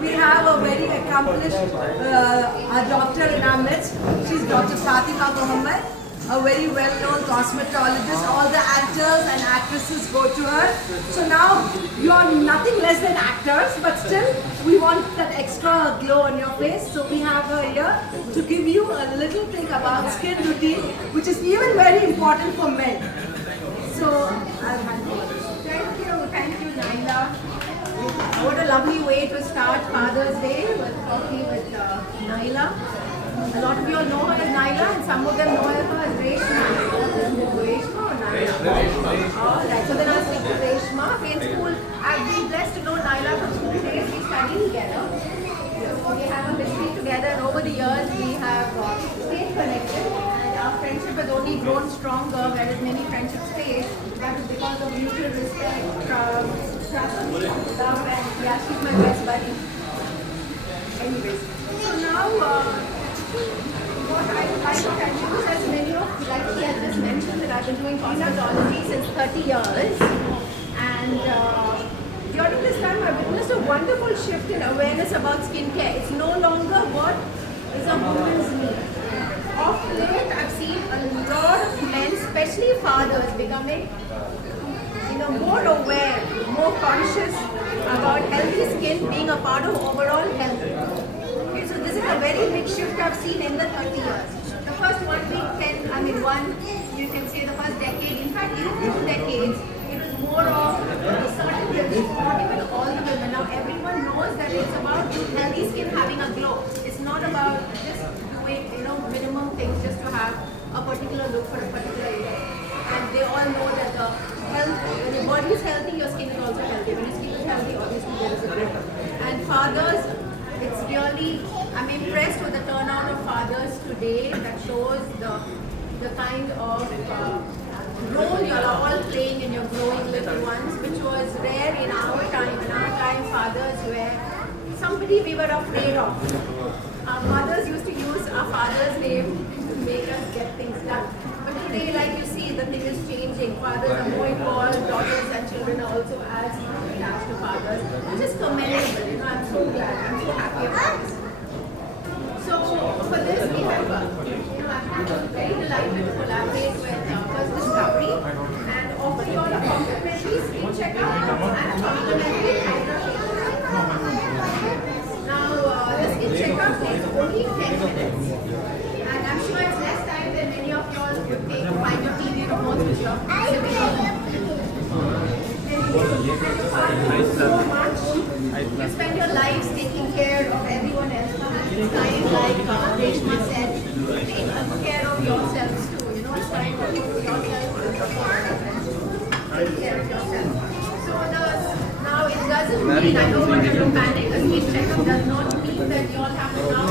we have a very accomplished doctor in our midst. She's Dr. Fatima Mohammed, a very well-known cosmetologist. All the actors and actresses go to her. So now you are nothing less than actors, but still we want that extra glow on your face. So we have her here to give you a little thing about skin routine, which is even very important for men. So I'll hand over. Thank you, Naila. What a lovely way to start Father's Day with coffee with Naila. A lot of you all know her as Naila, and some of them know her as Reshma. Reshma or Naila? Alright, so then I'll speak to Reshma. We in school, I've been blessed to know Naila from school days. We studied together. So we have a history together, and over the years we have stayed connected. And our friendship has only grown stronger, whereas many friendships stay. That is because of mutual respect, trust, love, and yeah, she's my best buddy. Anyways, so now what I would like to tell you is, as many of you, like she has just mentioned, that I've been doing cosmetology since 30 years, and during this time I've witnessed a wonderful shift in awareness about skincare. It's no longer what is a woman's need. Of late, I've seen a lot of men, especially fathers, becoming more aware, more conscious about healthy skin being a part of overall health. Okay, so this is a very big shift I've seen in the 30 years. The first 1 week, you can say the first decade, in fact even 2 decades, it was more of a certain women, not even all the women. Now everyone knows that it's about healthy skin having a glow. It's not about just doing minimum things just to have a particular look for a particular year. And they all know that when your body is healthy, your skin is also healthy. When your skin is healthy, obviously there is a glow. And fathers, it's really, I'm impressed with the turnout of fathers today that shows the kind of role you are all playing in your growing little ones, which was rare in our time. In our time, fathers were somebody we were afraid of. Our mothers used to use our father's name to make us get things done. But today, like you see, the thing is changing. Fathers are more involved, daughters and children are also as attached to fathers, which is commendable. I'm so glad, I'm so happy about this. So for this, we have, I'm very delighted to collaborate with First Discovery and offer you all a complimentary skin checkup and a complimentary hydration. Now, the skin checkup takes only 10 minutes. And I'm sure it's less time than many of you all would take to find your TV remotes which you're sitting on. Thank you so much. You spend your lives taking care of everyone else. It's time, like Reshma said, take care of yourselves too. It's time to put yourself take care of yourself. So now it doesn't mean, I don't want you to panic. A skin checkup does not mean that you all have to now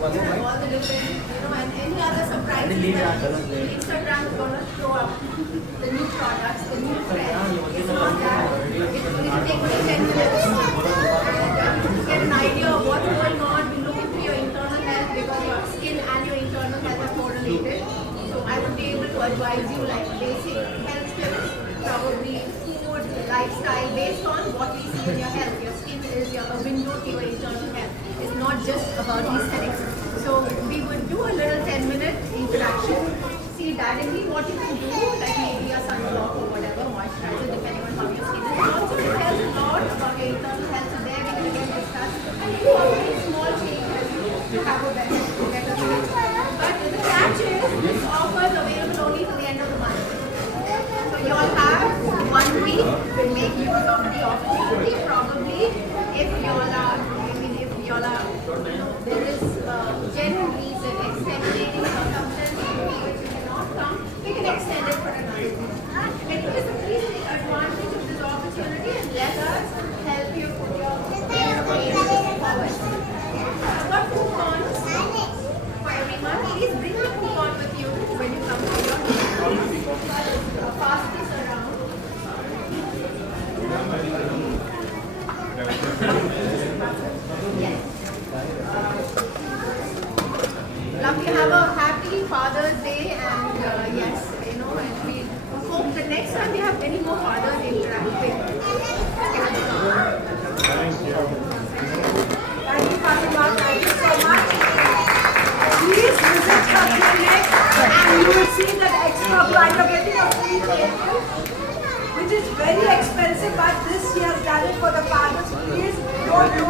go to all the different, and any other surprises that Instagram is going to show up, the new products, the new trends. It's not that. It will take only 10 minutes to get an idea of what's going on. We look into your internal health because your skin and your internal health are correlated. So I would be able to advise you like basic health tips, probably food, lifestyle, based on what we see in your health. Your skin is a window to your internal health. It's not just about aesthetics. So we would do a little 10-minute interaction. See directly what you can do, like maybe a sunblock or whatever, moisturizer, depending on how your skin is. It also tells a lot about your internal health. So there we can discuss a very small changes to have a better skin. But the catch is, this offer is available only till the end of the month. So you all have 1 week to make use of the opportunity. Probably if you all are, there is genuine reason, extenuating circumstances which you cannot come, we can extend it for another week. Can you just please take advantage of this opportunity and let us help you put your forward. I've got coupons for every month. Please bring a coupon with you when you come to your pass this around. Yes. Lovely. Have a happy Father's Day, and yes, and we hope the next time we have many more fathers interact with. Very expensive, but this she has done it for the fathers. Please don't do